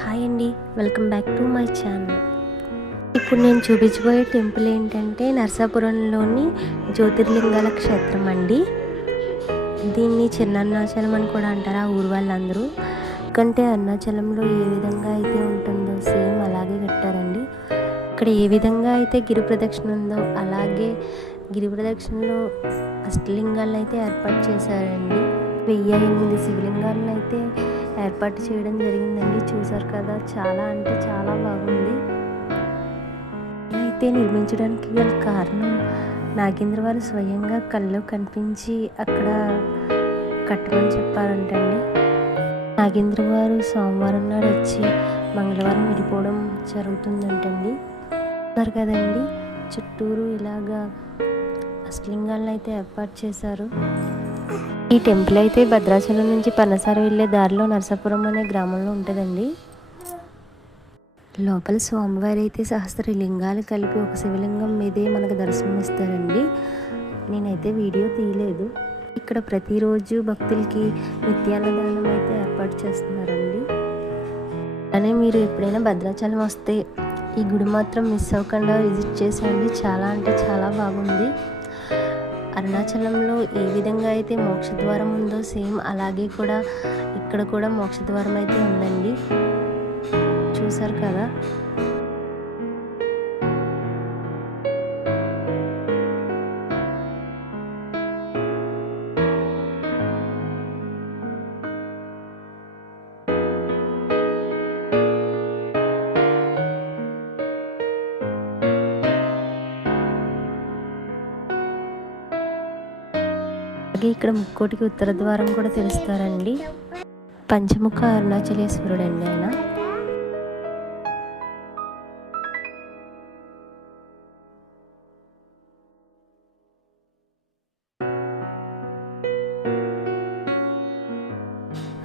Hi అండి, welcome back to my channel. ఇప్పుడు నేను చూపించబోయే టెంపుల్ ఏంటంటే నరసాపురంలోని జ్యోతిర్లింగాల క్షేత్రం అండి. దీన్ని చిన్న అరుణాచలం అని కూడా అంటారు ఆ ఊరు వాళ్ళందరూ. ఎందుకంటే అరుణాచలంలో ఏ విధంగా అయితే ఉంటుందో సేమ్ అలాగే కట్టారండి. ఇక్కడ ఏ విధంగా అయితే గిరి ప్రదక్షిణ ఉందో అలాగే గిరి ప్రదక్షిణలో అష్టలింగాలను అయితే ఏర్పాటు చేశారండి. 1008 శివలింగాలను అయితే ఏర్పాటు చేయడం జరిగిందండి. చూసారు కదా, చాలా అంటే చాలా బాగుంది. అయితే నిర్మించడానికి గల కారణం నాగేంద్ర వారు స్వయంగా కళ్ళు కనిపించి అక్కడ కట్టమని చెప్పారంటండి. నాగేంద్ర వారు సోమవారం నాడు వచ్చి మంగళవారం వెళ్ళిపోవడం జరుగుతుందంటండి. చూసారు కదండి, చుట్టూరు ఇలాగా అష్టలింగాలను అయితే ఏర్పాటు చేశారు. ఈ టెంపుల్ అయితే భద్రాచలం నుంచి పన్నసార వెళ్ళే దారిలో నరసాపురం అనే గ్రామంలో ఉంటుందండి. లోపల స్వామివారి అయితే సహస్ర లింగాలు కలిపి ఒక శివలింగం మీదే మనకు దర్శనం ఇస్తారండి. నేనైతే వీడియో తీయలేదు. ఇక్కడ ప్రతిరోజు భక్తులకి నిత్యాన్నదానం అయితే ఏర్పాటు చేస్తున్నారండి. అలానే మీరు ఎప్పుడైనా భద్రాచలం వస్తే ఈ గుడి మాత్రం మిస్ అవ్వకుండా విజిట్ చేసేయండి. చాలా అంటే చాలా బాగుంది. అరుణాచలంలో ఏ విధంగా అయితే మోక్షద్వారం ఉందో సేమ్ అలాగే కూడా ఇక్కడ కూడా మోక్షద్వారం అయితే ఉందండి. చూసారు కదా, అలాగే ఇక్కడ ముక్కోటికి ఉత్తర ద్వారం కూడా తెలుస్తారండి. పంచముఖ అరుణాచలేశ్వరుడు అండి ఆయన.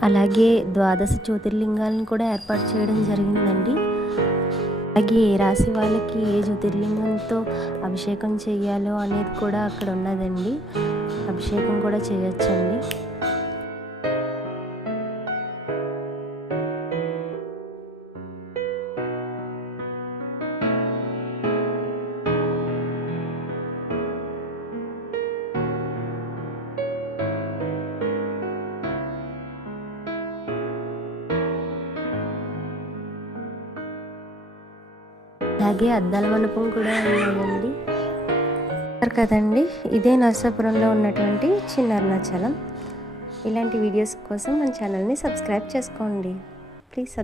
అలాగే 12 జ్యోతిర్లింగాలను కూడా ఏర్పాటు చేయడం జరిగిందండి. అలాగే ఏ రాశి వాళ్ళకి ఏ జ్యోతిర్లింగంతో అభిషేకం చేయాలో అనేది కూడా అక్కడ ఉన్నదండి. అభిషేకం కూడా చేయొచ్చండి. అలాగే అద్దాల మండపం కూడా ఉన్నాయండి. కదండి, ఇదే నరసాపురంలో ఉన్నటువంటి చిన్న అరుణాచలం. ఇలాంటి వీడియోస్ కోసం మన ఛానల్ని సబ్స్క్రైబ్ చేసుకోండి ప్లీజ్.